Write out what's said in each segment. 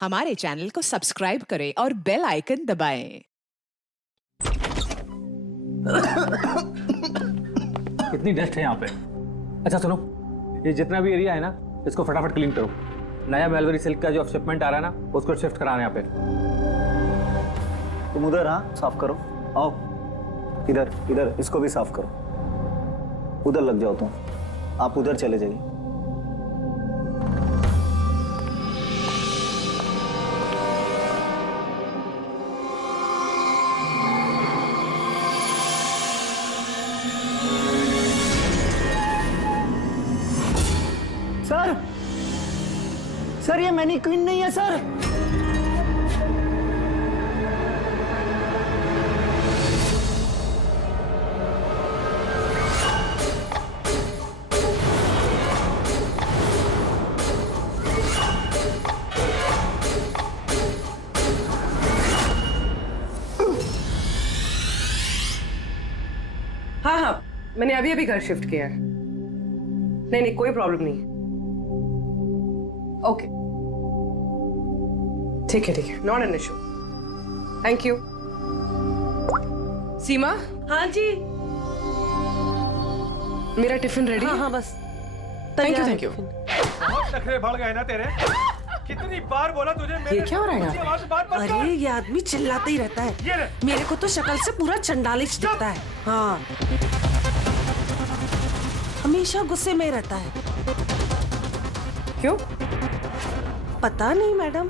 हमारे चैनल को सब्सक्राइब करें और बेल आइकन दबाएं। कितनी डस्ट है यहाँ पे। अच्छा सुनो, ये जितना भी एरिया है ना, इसको फटाफट क्लीन करो। नया मेलवरी सिल्क का जो शिपमेंट आ रहा है ना, उसको शिफ्ट कराना यहाँ पे। तुम उधर, हाँ साफ करो। आओ इधर, इधर इसको भी साफ करो। उधर लग जाओ तुम, आप उधर चले जाइए। सर, सर ये मैनीक्वीन नहीं है सर। हाँ हाँ, मैंने अभी अभी घर शिफ्ट किया है। नहीं नहीं, कोई प्रॉब्लम नहीं। ओके ठीक है, not an issue. Thank you. Seema. हाँ जी। मेरा टिफिन रेडी? हाँ बस। Thank you. बहुत नखरे बढ़ गए ना तेरे। कितनी बार बोला तुझे ये क्या हो रहा है यहाँ पे? आवाज बात मत कर। अरे ये आदमी चिल्लाते ही रहता ये है। ले। मेरे को तो शक्ल से पूरा चंडालिश दिखता है। हाँ, हमेशा गुस्से में रहता है। क्यों? पता नहीं मैडम।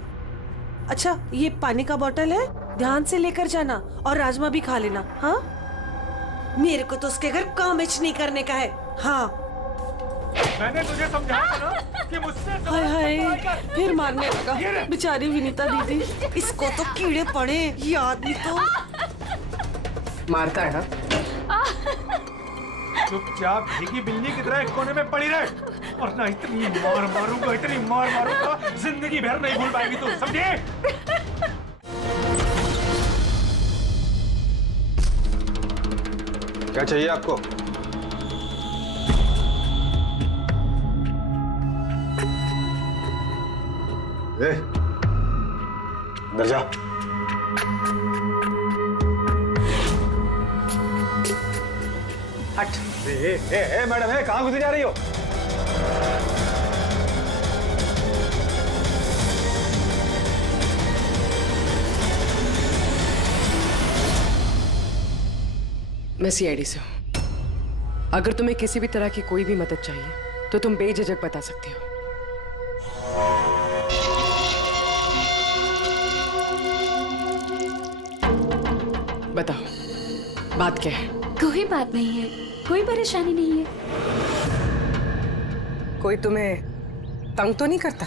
अच्छा ये पानी का बोतल है, ध्यान से लेकर जाना और राजमा भी खा लेना। हाँ, मेरे को तो उसके घर काम नहीं करने का है। हाँ। मैंने तुझे समझाया था ना कि मुझसे हाय हाय, लड़ाई कर। फिर मारने लगा बेचारी विनीता दीदी। इसको तो कीड़े पड़े, ये आदमी तो मारता है ना? चुपचाप भीगी बिल्ली की तरह एक कोने में पड़ी रहे, वरना इतनी मार मारूंगा, इतनी मार मारूंगा, जिंदगी भर नहीं भूल पाएगी तू, समझे? क्या चाहिए आपको? ए, अंदर जा। हट। मैडम कहाँ घुसी जा रही हो? मैं सीआईडी से हूँ। अगर तुम्हें किसी भी तरह की कोई भी मदद चाहिए तो तुम बेझिझक बता सकती हो। बताओ, बात क्या है? कोई बात नहीं है, कोई परेशानी नहीं है। कोई तुम्हें तंग तो नहीं करता?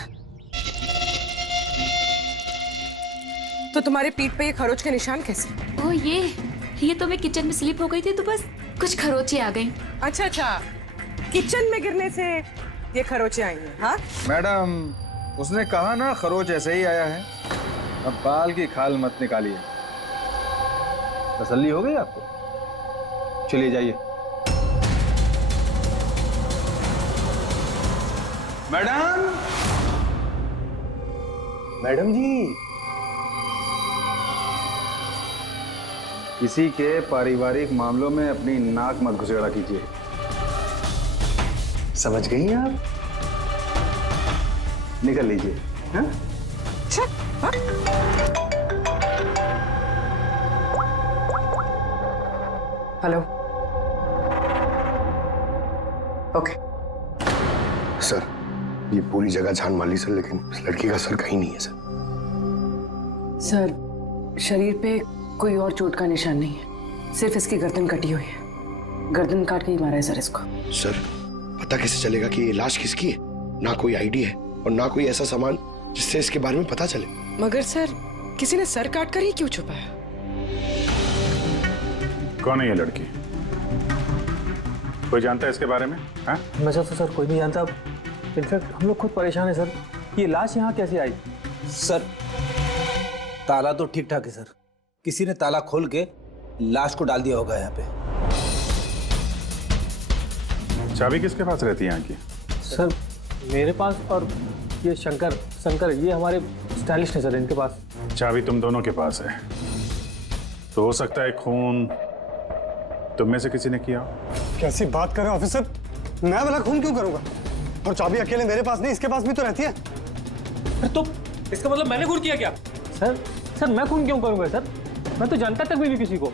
तो तुम्हारे पीठ पे ये खरोच के निशान कैसे? ओ ये तो मैं किचन में स्लिप हो गई थी तो बस कुछ खरोचे आ गई। अच्छा अच्छा, किचन में गिरने से ये खरोचे आई हैं? हाँ मैडम, उसने कहा ना खरोच ऐसे ही आया है। अब बाल की खाल मत निकालिए। तसल्ली हो गई आपको? चलिए जाइए। मैडम, मैडम जी, किसी के पारिवारिक मामलों में अपनी नाक मत घुसेड़ा कीजिए। समझ गई हैं आप? निकल लीजिए। हाँ? हेलो। ओके। सर, ये पूरी जगह छान मार ली सर, लेकिन उस लड़की का सर कहीं नहीं है सर। सर, शरीर पे कोई और चोट का निशान नहीं है, सिर्फ इसकी गर्दन कटी हुई है। गर्दन काट के ही मारा है सर इसको। सर, पता कैसे चलेगा कि ये लाश किसकी है? ना कोई आईडी है और ना कोई ऐसा सामान जिससे इसके बारे में पता चले। मगर सर, किसी ने सर काट कर ही क्यों छुपाया? कौन है ये लड़की? कोई जानता है इसके बारे में? हाँ? वैसे तो सर कोई नहीं जानता। इनफैक्ट हम लोग खुद परेशान है सर, ये लाश यहाँ कैसे आई? सर ताला तो ठीक ठाक है सर, किसी ने ताला खोल के लाश को डाल दिया होगा यहाँ पे। चाबी किसके पास रहती है यहाँ की? सर मेरे पास, और ये शंकर ये हमारे स्टाइलिश है सर इनके पास। चाबी तुम दोनों के पास है, तो हो सकता है खून तुम में से किसी ने किया हो। कैसी बात कर रहे हैं ऑफिसर? मैं वाला खून क्यों करूंगा? और चाबी अकेले मेरे पास नहीं, इसके पास भी तो रहती है। तो इसका मतलब मैंने खून किया क्या? सर मैं खून क्यों करूंगा सर? मैं तो जानता तक भी नहीं किसी को।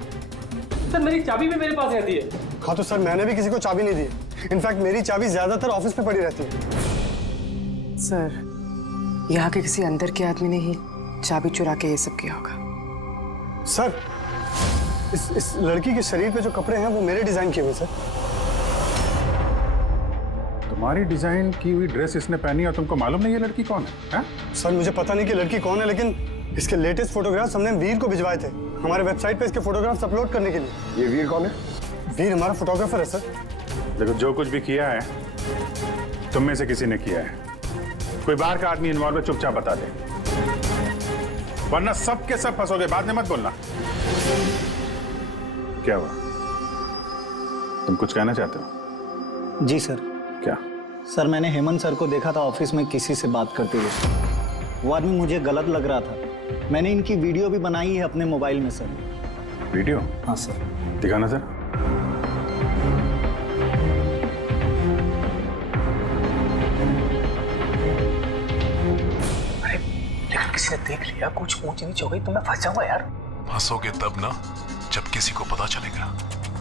सर मेरी चाबी भी मेरे पास रहती है। हाँ तो सर मैंने भी किसी को चाबी नहीं दी। इनफैक्ट मेरी चाबी ज्यादातर ऑफिस पे पड़ी रहती है। सर यहाँ के किसी अंदर के आदमी ने ही चाबी चुरा के ये सब किया होगा। सर इस लड़की के शरीर पे जो कपड़े हैं वो मेरे डिजाइन किए हुए सर। तुम्हारी डिजाइन की हुई ड्रेस इसने पहनी और तुमको मालूम नहीं ये लड़की कौन है? सर मुझे पता नहीं कि लड़की कौन है, लेकिन इसके लेटेस्ट फोटोग्राफ्स हमने वीर को भिजवाए थे हमारे वेबसाइट पे इसके फोटोग्राफ्स अपलोड करने के लिए। ये वीर कौन है? वीर हमारा फोटोग्राफर है सर। देखो जो कुछ भी किया है तुम में से किसी ने किया है। कोई बाहर का आदमी इन्वॉल्व है, चुपचाप बता दे, वरना सब के सब फंसोगे। बाद में मत बोलना। क्या हुआ? तुम कुछ कहना चाहते हो? जी सर। क्या? सर मैंने हेमंत सर को देखा था ऑफिस में किसी से बात करते हुए। वो आदमी मुझे गलत लग रहा था। मैंने इनकी वीडियो भी बनाई है अपने मोबाइल में सर। वीडियो? हाँ सर। दिखाना सर। अरे लेकिन किसी ने देख लिया, कुछ ऊंच नीच हो गई तो मैं फंस जाऊंगा यार। फंसोगे तब ना जब किसी को पता चलेगा।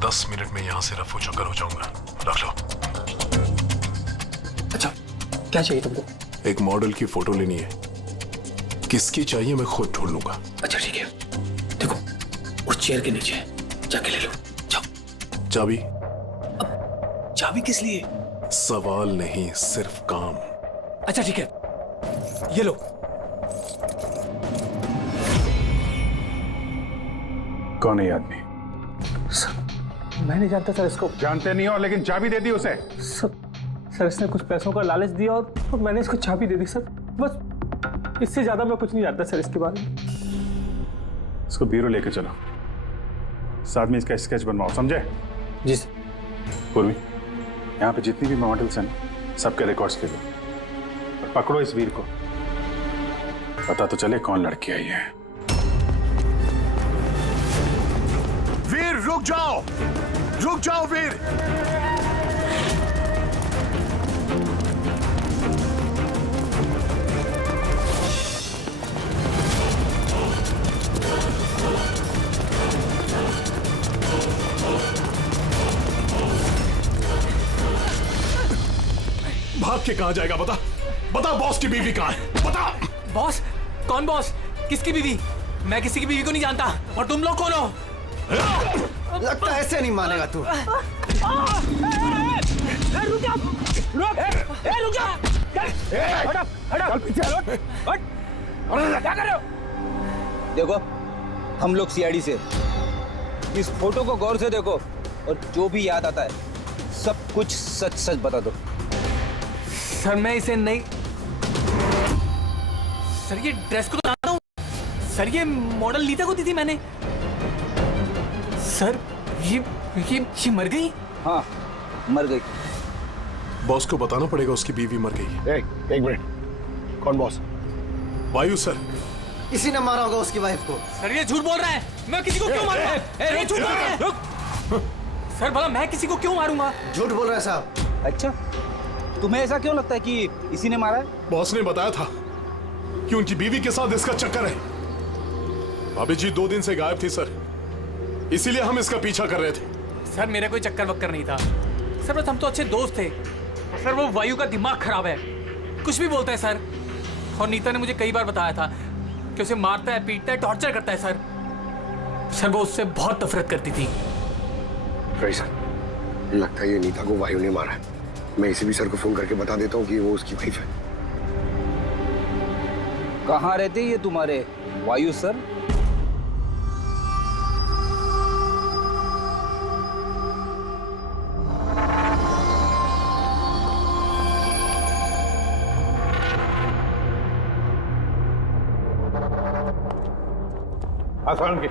10 मिनट में यहाँ से रफू चक्कर हो जाऊंगा। रख लो। अच्छा क्या चाहिए तुमको? एक मॉडल की फोटो लेनी है। किसकी चाहिए मैं खुद ढूंढ लूंगा। अच्छा ठीक है, देखो उस चेयर के नीचे जाके ले लो। जाओ। चाबी? अब चाबी किस लिए? सवाल नहीं, सिर्फ काम। अच्छा ठीक है, ये लो। कौन है ये आदमी? सर मैं नहीं जानता सर इसको। जानते नहीं हो, लेकिन चाबी दे दी उसे। सर इसने कुछ पैसों का लालच दिया और मैंने इसको चाबी दे दी सर। बस इससे ज्यादा मैं कुछ नहीं जानता सर इसके बारे में। इसको ब्यूरो लेके चलो, साथ में इसका स्केच बनवाओ, समझे? जी सर। पूर्वी, यहाँ पे जितनी भी मॉडल्स हैं सबके रिकॉर्ड्स ले लो और पकड़ो इस वीर को। पता तो चले कौन लड़की आई है। वीर रुक जाओ, रुक जाओ वीर। भाग के कहां जाएगा? बता बता, बॉस की बीवी कहां है? बता। बॉस? कौन बॉस? किसकी बीवी? मैं किसी की बीवी को नहीं जानता। और तुम लोग कौन हो? लगता है ऐसे नहीं मानेगा तू। रुक जा, रुक जा। हट पीछे, हट। क्या कर रहे हो? देखो हम लोग सीआईडी से, इस फोटो को गौर से देखो और जो भी याद आता है सब कुछ सच सच बता दो। सर मैं इसे नहीं, सर ये ड्रेस को तो जानता हूँ सर, ये मॉडल नीता को दी थी मैंने। सर ये मर गई? हाँ मर गई। बॉस को बताना पड़ेगा उसकी बीवी मर गई। एक मिनट, कौन बॉस? वायु सर। किसी ने मारा होगा उसकी वाइफ को। सर ये झूठ बोल रहा है, मैं किसी को क्यों मारूंगा? ये झूठ बोल रहा है। रुक। सर भला मैं किसी को क्यों मारूंगा? झूठ बोल रहा है साहब। अच्छा तुम्हें ऐसा क्यों लगता है कि इसी ने मारा है? बॉस ने बताया था कि उनकी बीवी के साथ इसका चक्कर है। भाभी जी 2 दिन से गायब थी सर, इसीलिए हम इसका पीछा कर रहे थे। सर मेरा कोई चक्कर वक्कर नहीं था सर, बस हम तो अच्छे दोस्त थे। सर वो वायु का दिमाग खराब है, कुछ भी बोलता है सर। और नीता ने मुझे कई बार बताया था कि उसे मारता है, पीटता है, टॉर्चर करता है सर। सर वो उससे बहुत नफरत करती थी। सर लगता है ये नीता को वायु ने मारा है। मैं इसी भी सर को फोन करके बता देता हूँ कि वो उसकी वाइफ है। कहाँ रहते ये तुम्हारे वायु सर? आसान की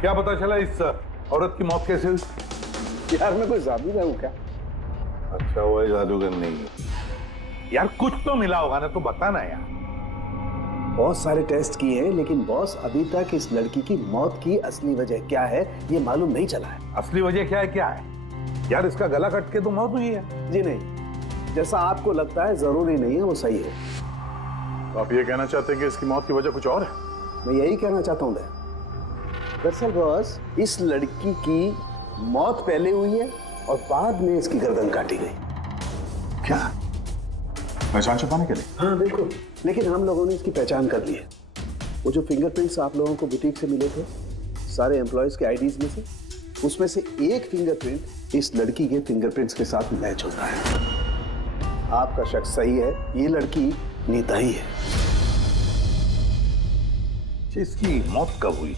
क्या पता चला इस औरत की मौत कैसे हुई? यार मैं कोई जादूगर हूँ क्या? अच्छा वो जादूगर नहीं है यार, कुछ तो मिला होगा ना, तो बताना यार। बहुत सारे टेस्ट किए हैं, लेकिन बॉस अभी तक इस लड़की की मौत की असली वजह क्या है ये मालूम नहीं चला है। असली वजह क्या है यार? इसका गला कट के तो मौत हुई है। जी नहीं, जैसा आपको लगता है जरूरी नहीं है वो सही है। तो आप ये कहना चाहते हैं कि इसकी मौत की वजह कुछ और है? मैं यही कहना चाहता हूँ दरअसल बॉस, इस लड़की की मौत पहले हुई है और बाद में इसकी गर्दन काटी गई। क्या? पहचान छुपाने के लिए? हाँ बिल्कुल, लेकिन हम लोगों ने इसकी पहचान कर ली है। वो जो फिंगरप्रिंट्स आप लोगों को बुटीक से मिले थे सारे एम्प्लॉयज के आईडीज में से, उसमें से एक फिंगरप्रिंट इस लड़की के फिंगरप्रिंट्स के साथ मैच होता है। आपका शक सही है, ये लड़की नीता ही है। इसकी मौत कब हुई?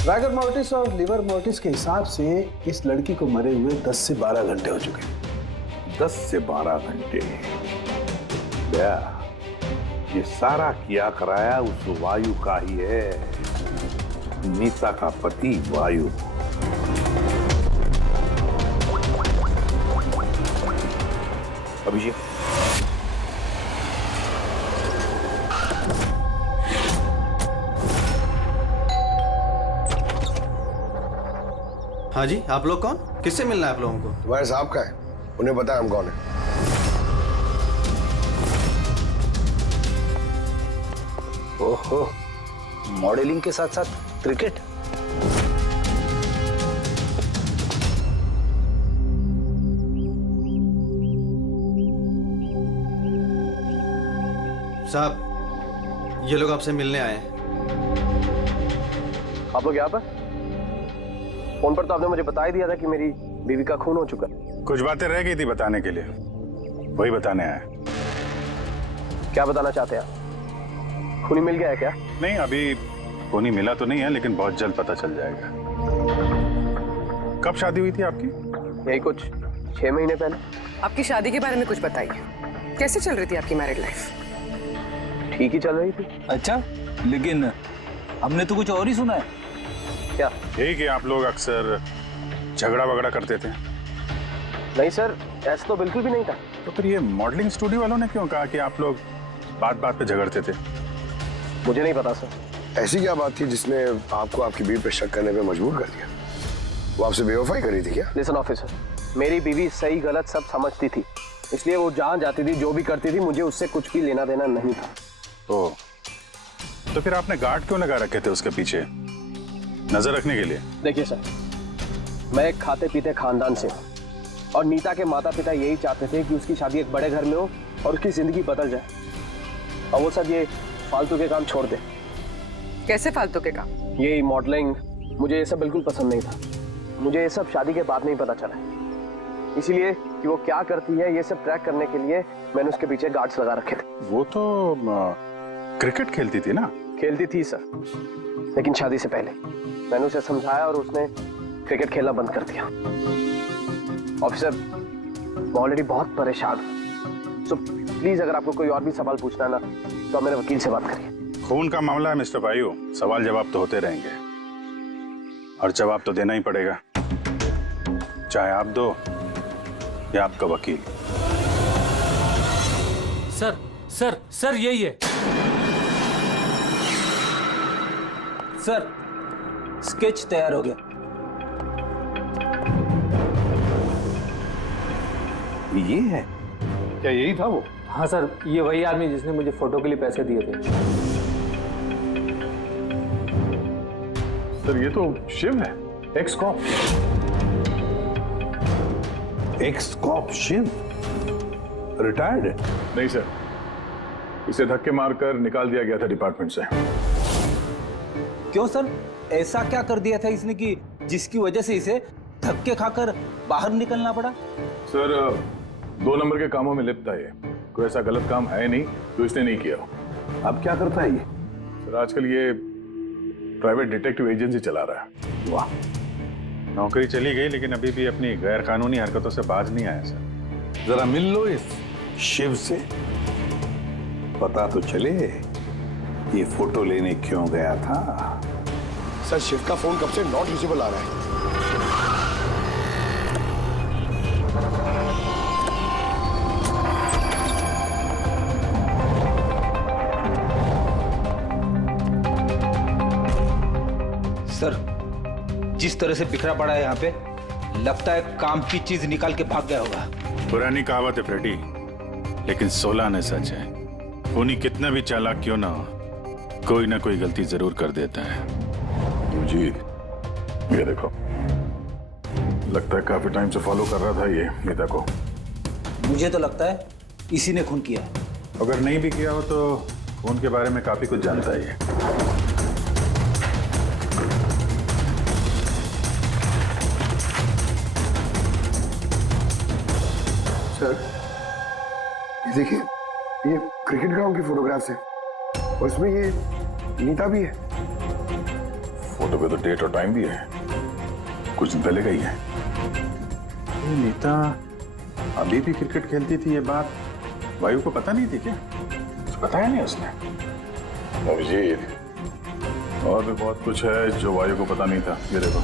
रैगर मोर्टिस और लिवर मोर्टिस के हिसाब से इस लड़की को मरे हुए 10 से 12 घंटे हो चुके हैं। 10 से 12 घंटे? ये सारा किया कराया उस वायु का ही है, नीता का पति वायु। अभिषेक, हाँ जी, आप लोग कौन? किससे मिलना है आप लोगों को? तुम्हारे साहब का है, उन्हें पता है हम कौन है। ओहो, मॉडलिंग के साथ साथ क्रिकेट? साहब, ये लोग आपसे मिलने आए हैं। आप लोग यहाँ पर? फोन पर तो आपने मुझे बता ही दिया था कि मेरी बीवी का खून हो चुका है। कुछ बातें रह गई थी बताने के लिए, वही बताने आया। क्या बताना चाहते हैं आप? खूनी मिल गया है क्या? नहीं, अभी खूनी मिला तो नहीं है, लेकिन बहुत जल्द पता चल जाएगा। कब शादी हुई थी आपकी? यही कुछ 6 महीने पहले। आपकी शादी के बारे में कुछ बताइए, कैसे चल रही थी आपकी मैरिड लाइफ? ठीक ही चल रही थी। अच्छा, लेकिन हमने तो कुछ और ही सुना है। क्या? यही कि आप लोग अक्सर झगड़ा वगड़ा करते थे। नहीं सर, ऐसा तो बिल्कुल भी नहीं था। तो फिर ये मॉडलिंग स्टूडियो वालों ने क्यों कहा कि आप लोग बात बात पे झगड़ते थे? मुझे नहीं पता सर। ऐसी क्या बात थी जिसने आपको आपकी बीवी पे शक करने पे मजबूर कर दिया? वो आपसे बेवफाई करी थी क्या? लिसन ऑफिसर, मेरी बीवी सही गलत सब समझती थी, इसलिए वो जहाँ जाती थी, जो भी करती थी, मुझे उससे कुछ भी लेना देना नहीं था। तो फिर आपने गार्ड क्यों लगा रखे थे उसके पीछे, नजर रखने के लिए? देखिए सर, मैं एक खाते पीते खानदान से हूँ और नीता के माता पिता यही चाहते थे कि उसकी शादी एक बड़े घर में हो और उसकी जिंदगी बदल जाए, और वो सब ये फालतू के काम छोड़ दे। कैसे फालतू के काम? ये मॉडलिंग, मुझे ये सब बिल्कुल पसंद नहीं था। मुझे ये सब शादी के बाद नहीं पता चला, इसीलिए कि वो क्या करती है ये सब ट्रैक करने के लिए मैंने उसके पीछे गार्ड्स लगा रखे थे। वो तो क्रिकेट खेलती थी ना? खेलती थी सर, लेकिन शादी से पहले मैंने उसे समझाया और उसने क्रिकेट खेलना बंद कर दिया। ऑफिसर, मैं ऑलरेडी बहुत परेशान हूँ, सो प्लीज अगर आपको कोई और भी सवाल पूछना है ना, तो मेरे वकील से बात करिए। खून का मामला है मिस्टर भाइयों, सवाल जवाब तो होते रहेंगे और जवाब तो देना ही पड़ेगा, चाहे आप दो या आपका वकील। सर सर सर यही है सर, स्केच तैयार हो गया। ये है क्या? यही था वो? हाँ सर, ये वही आदमी जिसने मुझे फोटो के लिए पैसे दिए थे। सर ये तो शिव है, ex cop. Ex cop Shiv retired है? नहीं सर, इसे धक्के मारकर निकाल दिया गया था डिपार्टमेंट से। क्यों सर, ऐसा क्या कर दिया था इसने कि जिसकी वजह से इसे धक्के खाकर बाहर निकलना पड़ा? सर 2 नंबर के कामों में लिप्त है ये, कोई ऐसा गलत काम है नहीं जो इसने नहीं किया। अब क्या करता है ये? सर आजकल ये प्राइवेट डिटेक्टिव एजेंसी चला रहा है। वाह, नौकरी चली गई लेकिन अभी भी अपनी गैर कानूनी हरकतों से बाज नहीं आया सर। जरा मिल लो इस शिव से, पता तो चले ये फोटो लेने क्यों गया था। सर शिव का फोन कब से नॉट यूजेबल आ रहा है। सर, जिस तरह से बिखरा पड़ा है यहाँ पे, लगता है काम की चीज निकाल के भाग गया होगा। पुरानी कहावत है फ्रेडी, लेकिन 16 आने सच है। उन्हीं कितना भी चालाक क्यों ना हो, कोई ना कोई गलती जरूर कर देता है। जी, ये देखो, लगता है काफी टाइम से फॉलो कर रहा था ये नीता को। मुझे तो लगता है इसी ने खून किया। अगर नहीं भी किया हो तो उनके बारे में काफी कुछ जानता है ये। सर, ये देखिए, ये क्रिकेट ग्राउंड की फोटोग्राफ्स है और इसमें ये नीता भी है। फोटो पे तो डेट और टाइम भी है, कुछ दिन पहले गई है। ये नीता अभी भी क्रिकेट खेलती थी, ये बात वायु को पता नहीं थी क्या? बताया नहीं उसने। अभिजीत, और भी बहुत कुछ है जो वायु को पता नहीं था। ये देखो,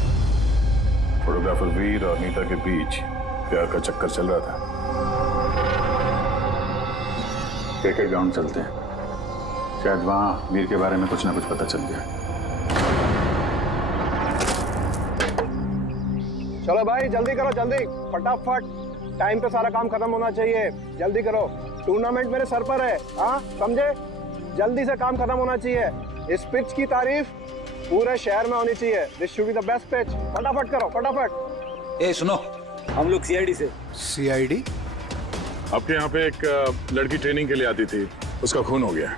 फोटोग्राफर वीर और नीता के बीच प्यार का चक्कर चल रहा था। क्रिकेट ग्राउंड चलते हैं, शायद वहां वीर के बारे में कुछ ना कुछ पता चल गया। चलो भाई, जल्दी करो, जल्दी, फटाफट, टाइम पे सारा काम खत्म होना चाहिए। जल्दी करो, टूर्नामेंट मेरे सर पर है, हाँ समझे? जल्दी से काम खत्म होना चाहिए। इस पिच की तारीफ पूरे शहर में होनी चाहिए। This should be the best pitch. फटाफट करो, फटाफट। ए सुनो, हम लोग सीआईडी से। सीआईडी? आपके यहाँ पे एक लड़की ट्रेनिंग के लिए आती थी, उसका खून हो गया।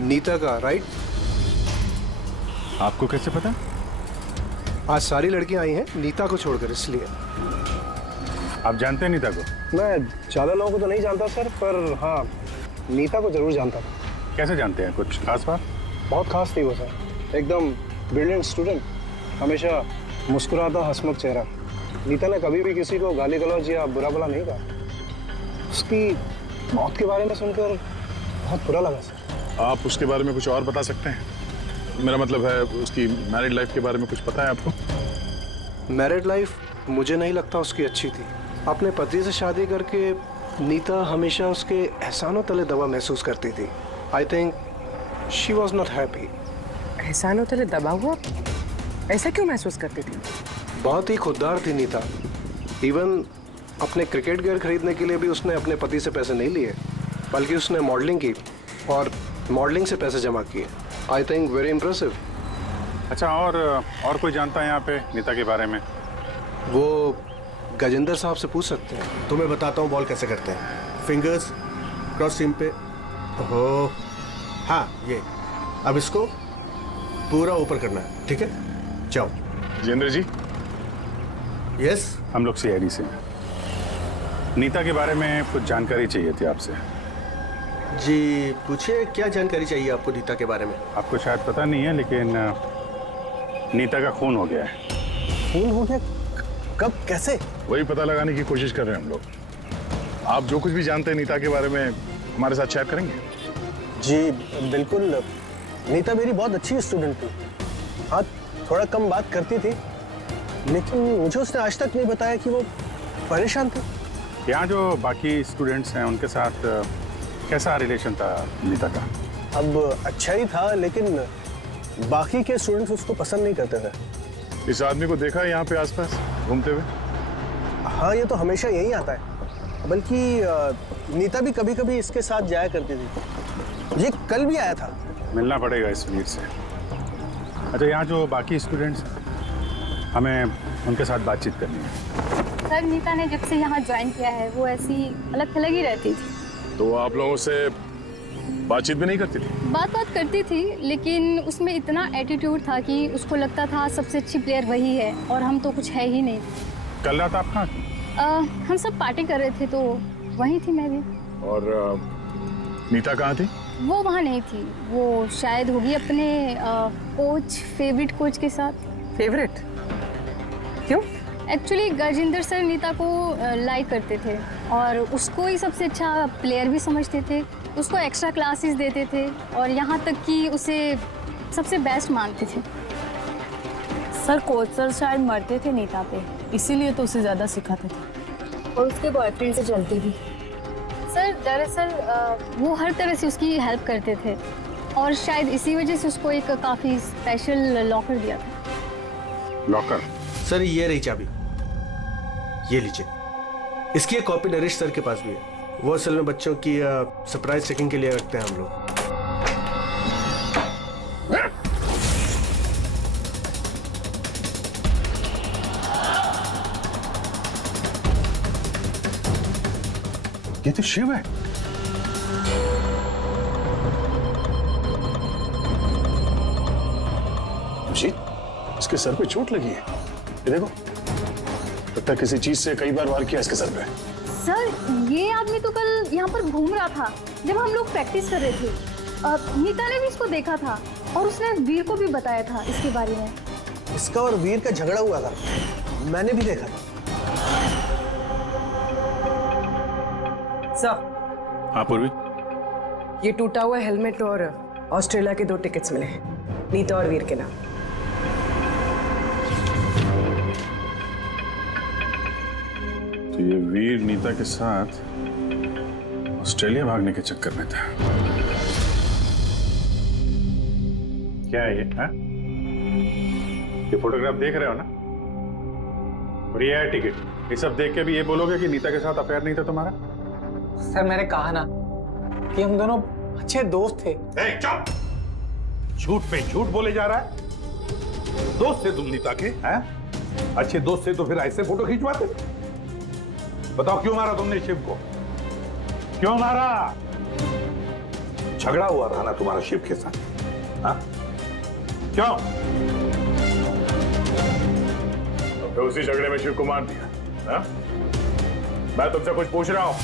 नीता का, राइट? आपको कैसे पता? आज सारी लड़कियां आई हैं नीता को छोड़कर, इसलिए। आप जानते हैं नीता को? मैं ज्यादा लोगों को तो नहीं जानता सर, पर हाँ, नीता को जरूर जानता था। कैसे जानते हैं? कुछ खास बात? बहुत खास थी वो सर, एकदम ब्रिलियंट स्टूडेंट, हमेशा मुस्कुराता हंसमुख चेहरा। नीता ने कभी भी किसी को गाली गलौज या बुरा भला नहीं कहा। उसकी मौत के बारे में सुनकर बहुत बुरा लगा सर। आप उसके बारे में कुछ और बता सकते हैं? मेरा मतलब है, उसकी मैरिड लाइफ के बारे में कुछ पता है आपको? मैरिड लाइफ मुझे नहीं लगता उसकी अच्छी थी। अपने पति से शादी करके नीता हमेशा उसके एहसानों तले दबा महसूस करती थी। I think she was not happy. एहसानों तले दबा हुआ? ऐसा क्यों महसूस करती थी? बहुत ही खुददार थी नीता। इवन अपने क्रिकेट गियर खरीदने के लिए भी उसने अपने पति से पैसे नहीं लिए, बल्कि उसने मॉडलिंग की और मॉडलिंग से पैसे जमा किए। I think very impressive. अच्छा, और कोई जानता है यहाँ पे नीता के बारे में? वो गजेंद्र साहब से पूछ सकते हैं। तो मैं बताता हूँ बॉल कैसे करते हैं। फिंगर्स क्रॉस सीम पे, हो हाँ, ये अब इसको पूरा ऊपर करना है, ठीक है? जाओ। जितेंद्र जी। यस, हम लोग सीआईडी से। नीता के बारे में कुछ जानकारी चाहिए थी आपसे। जी पूछिए, क्या जानकारी चाहिए आपको नीता के बारे में? आपको शायद पता नहीं है, लेकिन नीता का खून हो गया है। खून हो गया? कब, कैसे? वही पता लगाने की कोशिश कर रहे हैं हम लोग। आप जो कुछ भी जानते हैं नीता के बारे में हमारे साथ शेयर करेंगे? जी बिल्कुल। नीता मेरी बहुत अच्छी स्टूडेंट थी। हाँ, थोड़ा कम बात करती थी, लेकिन मुझे उसने आज तक नहीं बताया कि वो परेशान थी। यहाँ जो बाकी स्टूडेंट्स हैं उनके साथ कैसा रिलेशन था नीता का? अब अच्छा ही था, लेकिन बाकी के स्टूडेंट्स उसको पसंद नहीं करते थे। इस आदमी को देखा है यहाँ पे आसपास घूमते हुए? हाँ, ये तो हमेशा यही आता है। बल्कि नीता भी कभी कभी इसके साथ जाया करती थी। ये कल भी आया था। मिलना पड़ेगा इस वीर से। अच्छा, यहाँ जो बाकी स्टूडेंट्स हमें उनके साथ बातचीत करनी है। सर, नीता ने जब से यहाँ ज्वाइन किया है वो ऐसी अलग थलग ही रहती थी। तो आप लोगों से बातचीत भी नहीं करती थी? बात करती थी, लेकिन उसमें इतना एटीट्यूड था कि उसको लगता था सबसे अच्छी प्लेयर वही है और हम तो कुछ है ही नहीं। कल रात आप कहाँ थी? हम सब पार्टी कर रहे थे तो वहीं थी मैं भी। और नीता कहाँ थी? वो वहाँ नहीं थी, वो शायद होगी अपने कोच, फेवरेट कोच के साथ। फेवरेट? क्यों? एक्चुअली गजेंद्र सर नीता को लाइक करते थे और उसको ही सबसे अच्छा प्लेयर भी समझते थे। उसको एक्स्ट्रा क्लासेस देते थे और यहाँ तक कि उसे सबसे बेस्ट मानते थे। सर, कोच सर शायद मरते थे नीता पे, इसीलिए तो उसे ज़्यादा सिखाते थे। और उसके बॉयफ्रेंड से चलती थी। सर, दरअसल वो हर तरह से उसकी हेल्प करते थे और शायद इसी वजह से उसको एक काफ़ी स्पेशल लॉकर दिया था। लॉकर? सर ये रही चाबी, ये लीजिए। इसकी एक कॉपी नरेश सर के पास भी है। वो असल में बच्चों की सरप्राइज चेकिंग के लिए रखते हैं हम लोग। ये तो शिव है। इसके सर पे चोट लगी है, ये देखो। लगता है किसी चीज से कई बार वार किया इसके सर पे। सर ये आदमी तो कल यहाँ पर घूम रहा था जब हम लोग प्रैक्टिस कर रहे थे। नीता ने भी इसको देखा था और उसने वीर को भी बताया था इसके बारे में। इसका और वीर का झगड़ा हुआ था, मैंने भी देखा था। सर। हाँ पूर्वी, ये टूटा हुआ हेलमेट और ऑस्ट्रेलिया के 2 टिकट्स मिले हैं, नीता और वीर के नाम। तो ये वीर नीता के साथ ऑस्ट्रेलिया भागने के चक्कर में था। क्या है ये? हा? ये फोटोग्राफ देख रहे हो ना? और ये है टिकट। ये सब देख के भी ये बोलोगे कि नीता के साथ अफेयर नहीं था तुम्हारा? सर मैंने कहा ना कि हम दोनों अच्छे दोस्त थे। चुप! झूठ पे झूठ बोले जा रहा है। दोस्त थे तुम नीता के? हैं? अच्छे दोस्त थे तो फिर ऐसे फोटो खिंचवाते? बताओ क्यों मारा तुमने शिव को? क्यों मारा? झगड़ा हुआ था ना तुम्हारा शिव के साथ? हाँ? क्यों? तो फिर उसी झगड़े में शिव को मार दिया? हाँ? मैं तुमसे कुछ पूछ रहा हूं।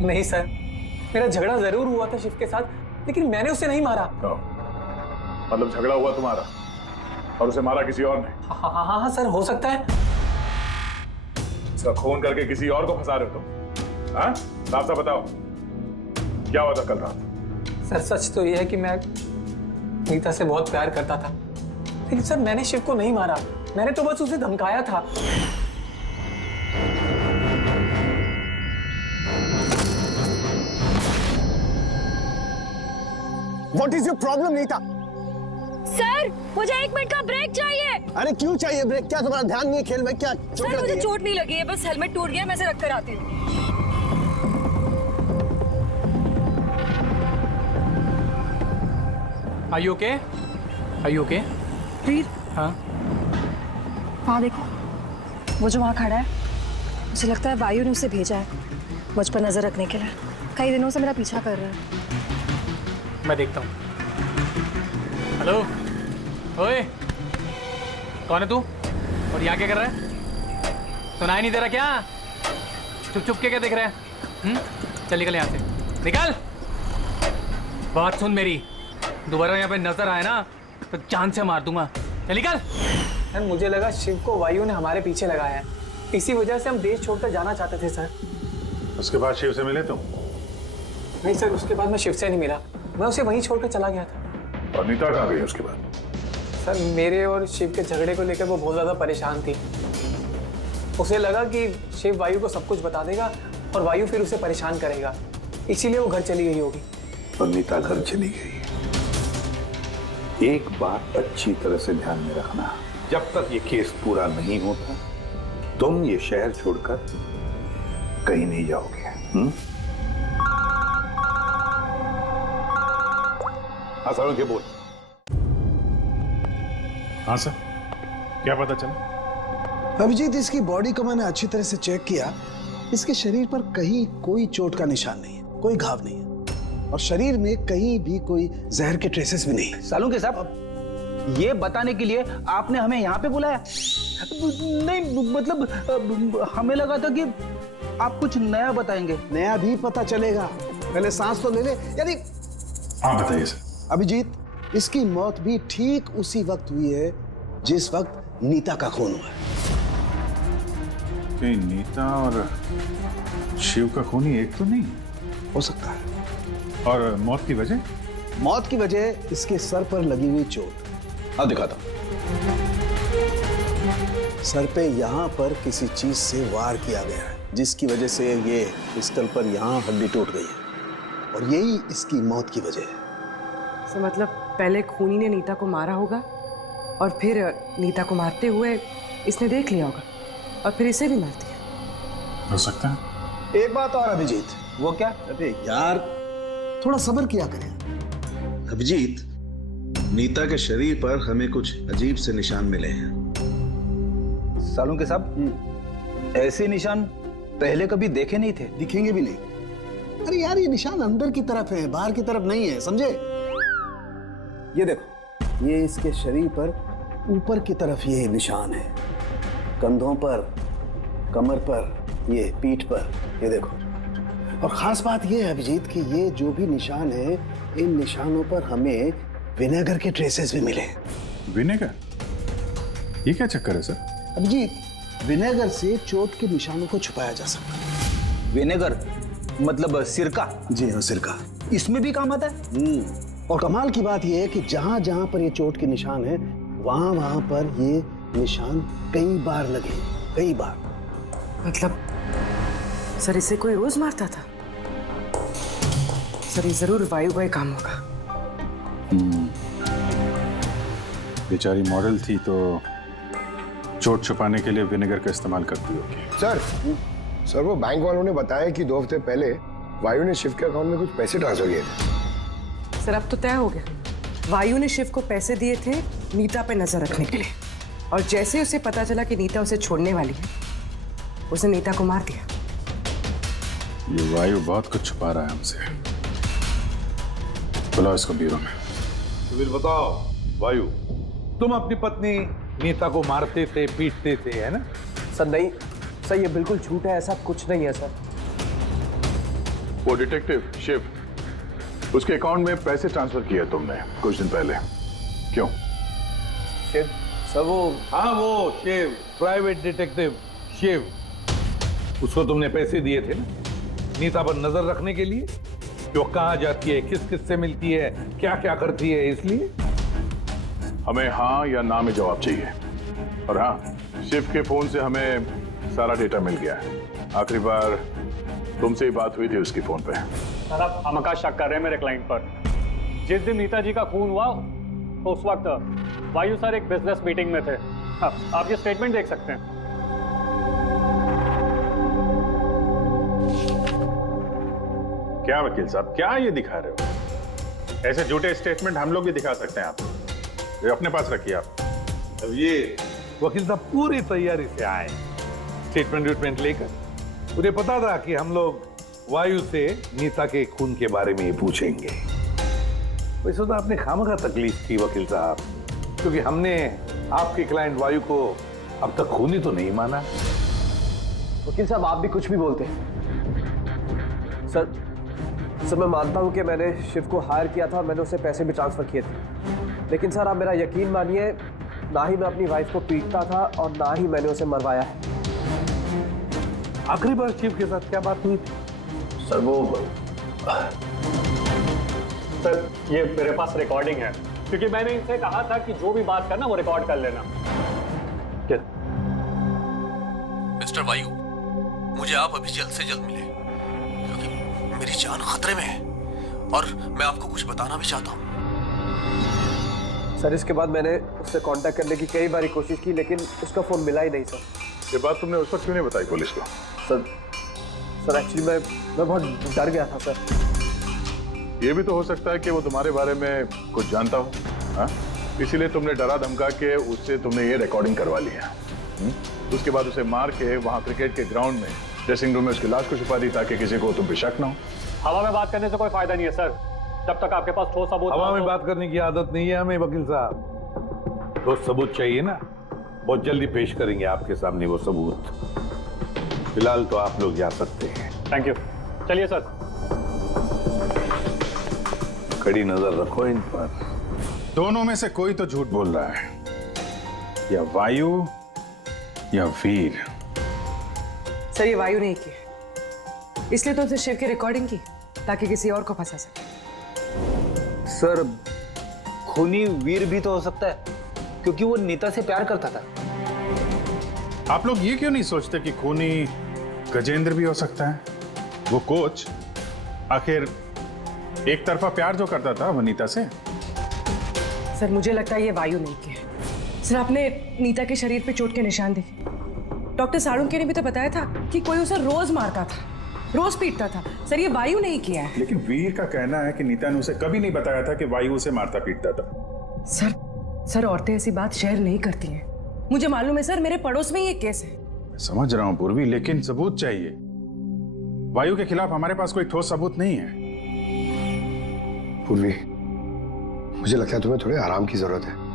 नहीं सर, मेरा झगड़ा जरूर हुआ था शिव के साथ, लेकिन मैंने उसे नहीं मारा। मतलब झगड़ा हुआ तुम्हारा और उसे मारा किसी और ने? हाँ सर, हो सकता है। इसका खून करके किसी और को फंसा रहे हो तुम? हाँ? साफ साफ बताओ, क्या हुआ था कल रात? सर सच तो यह है कि मैं नीता से बहुत प्यार करता था, लेकिन सर मैंने शिव को नहीं मारा, मैंने तो बस उसे धमकाया था। What is your problem, Neeta? Sir मुझे 1 मिनट का ब्रेक चाहिए। अरे क्यों चाहिए ब्रेक? क्या तुम्हारा ध्यान नहीं है खेल में? क्या सर मुझे चोट नहीं लगी है, बस हेलमेट टूट गया, मैं इसे रख कर आती हूँ। Are you okay? Are you okay? वीर, हाँ? वहाँ देखो, वो जो वहाँ खड़ा है, मुझे लगता है वायु ने उसे भेजा है मुझ पर नजर रखने के लिए। कई दिनों से मेरा पीछा कर रहा है। मैं देखता हूँ। हेलो, ओए, कौन है तू? और यहाँ क्या कर रहा है? सुनाई नहीं दे रहा क्या? चुप चुप के क्या देख रहा है? चल निकल यहाँ से, निकल। बात सुन मेरी, दोबारा यहाँ पे नजर आए ना तो जान से मार दूंगा। चल निकल। सर मुझे लगा शिव को वायु ने हमारे पीछे लगाया है, इसी वजह से हम देश छोड़कर जाना चाहते थे सर। उसके बाद शिव से मिले तुम? नहीं सर, उसके बाद मैं शिव से नहीं मिला, मैं उसे वहीं छोड़कर चला गया था। और नीता कहाँ गई उसके बाद? सर मेरे और शिव के झगड़े को लेकर वो बहुत ज्यादा परेशान थी। उसे लगा कि शिव वायु को सब कुछ बता देगा और वायु फिर उसे परेशान करेगा, इसीलिए वो घर चली गई होगी। और नीता घर चली गई। एक बात अच्छी तरह से ध्यान में रखना, जब तक ये केस पूरा नहीं होता तुम ये शहर छोड़कर कहीं नहीं जाओगे। हाँ सारों के बोल। हाँ सर, क्या पता चला? अभिजीत, इसकी बॉडी को मैंने अच्छी तरह से चेक किया। इसके शरीर पर कहीं कोई चोट का निशान नहीं है, कोई घाव नहीं है और शरीर में कहीं भी कोई जहर के ट्रेसेस भी नहीं है। सालुंके साहब, ये बताने के लिए आपने हमें यहाँ पे बुलाया? नहीं मतलब हमें लगा था कि आप कुछ नया बताएंगे। नया भी पता चलेगा, पहले सांस तो ले ले। यानी हाँ बताइए सर। अभिजीत, इसकी मौत भी ठीक उसी वक्त हुई है जिस वक्त नीता का खून हुआ है। नीता और शिव का खूनी एक तो नहीं हो सकता है। और मौत की वजह? मौत की वजह इसके सर पर लगी हुई चोट। अब दिखाता हूं। सर पे यहाँ पर किसी चीज से वार किया गया है, जिसकी वजह से ये पिस्टल पर यहाँ हड्डी टूट गई है और यही इसकी मौत की वजह है। तो मतलब पहले खूनी ने नीता को मारा होगा, और फिर नीता को मारते हुए इसने देख लिया होगा और फिर इसे भी मार दिया। हो सकता है। एक बात और अभिजीत। वो क्या? अरे यार थोड़ा सब्र किया करें। अभिजीत, नीता के शरीर पर हमें कुछ अजीब से निशान मिले हैं। सालों के साहब, ऐसे निशान पहले कभी देखे नहीं थे। दिखेंगे भी नहीं। अरे यार, ये निशान अंदर की तरफ है, बाहर की तरफ नहीं है, समझे? ये देखो, ये इसके शरीर पर ऊपर की तरफ ये निशान है, कंधों पर, कमर पर, ये पीठ पर, ये देखो। और खास बात ये है अभिजीत कि ये जो भी निशान है, इन निशानों पर हमें विनेगर के ट्रेसेस भी मिले। विनेगर? ये क्या चक्कर है सर? अभिजीत, विनेगर से चोट के निशानों को छुपाया जा सकता है। विनेगर मतलब सिरका? जी हाँ, सिरका इसमें भी काम आता है। और कमाल की बात यह है कि जहां जहां पर ये चोट के निशान है, वहां वहां पर ये निशान कई बार लगे, कई बार। मतलब सर इसे कोई रोज मारता था? सर ये जरूर वायु का ही काम होगा। बेचारी मॉडल थी तो चोट छुपाने के लिए विनेगर का इस्तेमाल करती होगी। सर वो बैंक वालों ने बताया कि 2 हफ्ते पहले वायु ने शिव के अकाउंट में कुछ पैसे ट्रांसफर किए थे। सर अब तो तय हो गया। वायु ने शिव को पैसे दिए थे नीता पे नजर रखने के लिए, और जैसे उसे पता चला कि नीता उसे छोड़ने वाली है, उसने नीता को मार दिया। ये वायु बहुत कुछ छुपा रहा है हमसे। बुलाओ इसको ब्यूरो में। तो फिर बताओ वायु, तुम अपनी पत्नी नीता को मारते थे, पीटते थे, है ना? सर नहीं सर, ये बिल्कुल झूठ है, ऐसा कुछ नहीं है सर। वो डिटेक्टिव शिव, उसके अकाउंट में पैसे ट्रांसफर किए तुमने कुछ दिन पहले, क्यों? शिव सर वो, हाँ वो शिव, प्राइवेट डिटेक्टिव शिव, उसको तुमने पैसे दिए थे ना नीता पर नजर रखने के लिए, जो कहाँ जाती है, किस किस से मिलती है, क्या क्या करती है, इसलिए हमें हाँ या ना में जवाब चाहिए। और हाँ, शिव के फोन से हमें सारा डेटा मिल गया है। आखिरी बार तुमसे ही बात हुई थी उसकी फोन पे। सर आप हमका शक कर रहे हैं मेरे क्लाइंट पर। जिस दिन नीता जी का खून हुआ तो उस वक्त वायु सर एक बिजनेस मीटिंग में थे। हाँ, आप ये स्टेटमेंट देख सकते हैं। क्या वकील साहब, क्या ये दिखा रहे हो? ऐसे झूठे स्टेटमेंट हम लोग भी दिखा सकते हैं आप, ये अपने पास रखिए आप। अब ये वकील साहब पूरी तैयारी से आए स्टेटमेंट लेकर। उन्हें पता था कि हम लोग वायु से नीता के खून के बारे में पूछेंगे। वैसे तो आपने खामखा तकलीफ की वकील साहब, क्योंकि हमने आपके क्लाइंट वायु को अब तक खूनी तो नहीं माना। वकील साहब आप भी कुछ भी बोलते हैं। सर मैं मानता हूं कि मैंने शिव को हायर किया था और मैंने उसे पैसे भी ट्रांसफर किए थे, लेकिन सर आप मेरा यकीन मानिए, ना ही मैं अपनी वाइफ को पीटता था और ना ही मैंने उसे मरवाया है। आखिरी बार शिव के साथ क्या बात हुई थी? सर वो, सर ये मेरे पास रिकॉर्डिंग है, क्योंकि मैंने इनसे कहा था कि जो भी बात करना वो रिकॉर्ड कर लेना। क्या? मिस्टर वायु, मुझे आप अभी जल्द से जल्द मिले, क्योंकि मेरी जान खतरे में है और मैं आपको कुछ बताना भी चाहता हूँ। सर इसके बाद मैंने उससे कांटेक्ट करने की कई बार कोशिश की, लेकिन उसका फोन मिला ही नहीं सर। ये बात तुमने उस वक्त क्यों नहीं बताई पुलिस को? सर एक्चुअली मैं बहुत डर गया था सर। ये भी तो हो सकता है कि वो तुम्हारे बारे में कुछ जानता हो, हाँ? इसीलिए तुमने डरा धमका के उससे तुमने ये रिकॉर्डिंग करवा ली है। उसके बाद उसे मार के वहाँ क्रिकेट के ग्राउंड में ड्रेसिंग रूम में उसकी लाश को छुपा दी, ताकि किसी को तुम पे शक ना हो। हवा में बात करने से कोई फायदा नहीं है सर, जब तक आपके पास ठोस सबूत। हवा में बात करने की आदत नहीं है हमें वकील साहब। ठोस सबूत चाहिए ना, बहुत जल्दी पेश करेंगे आपके सामने वो सबूत। फिलहाल तो आप लोग जा सकते हैं। थैंक यू, चलिए सर। कड़ी नजर रखो इन पर। दोनों में से कोई तो झूठ बोल रहा है, या वायु या वीर। सर ये वायु नहीं की, इसलिए तो उसे शिव की रिकॉर्डिंग की ताकि किसी और को फंसा सके। सर खूनी वीर भी तो हो सकता है, क्योंकि वो नीता से प्यार करता था। आप लोग ये क्यों नहीं सोचते कि खूनी गजेंद्र भी हो सकता है? वो कोच आखिर एक तरफा प्यार जो करता था वो नीता से। सर मुझे लगता है ये वायु नहीं की है। सर आपने नीता के शरीर पे चोट के निशान देखे। डॉक्टर साळुंखे ने भी तो बताया था कि कोई उसे रोज मारता था, रोज पीटता था। सर ये वायु नहीं किया है। लेकिन वीर का कहना है कि नीता ने उसे कभी नहीं बताया था कि वायु उसे मारता पीटता था। सर औरतें ऐसी बात शेयर नहीं करती हैं। मुझे मालूम है सर, मेरे पड़ोस में ये केस है। समझ रहा हूं पूर्वी, लेकिन सबूत चाहिए। वायु के खिलाफ हमारे पास कोई ठोस सबूत नहीं है। पूर्वी, मुझे लगता है तुम्हें थोड़े आराम की जरूरत है।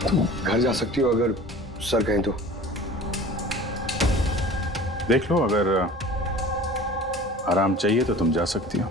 तुम घर जा सकती हो अगर सर कहें तो। देख लो, अगर आराम चाहिए तो तुम जा सकती हो।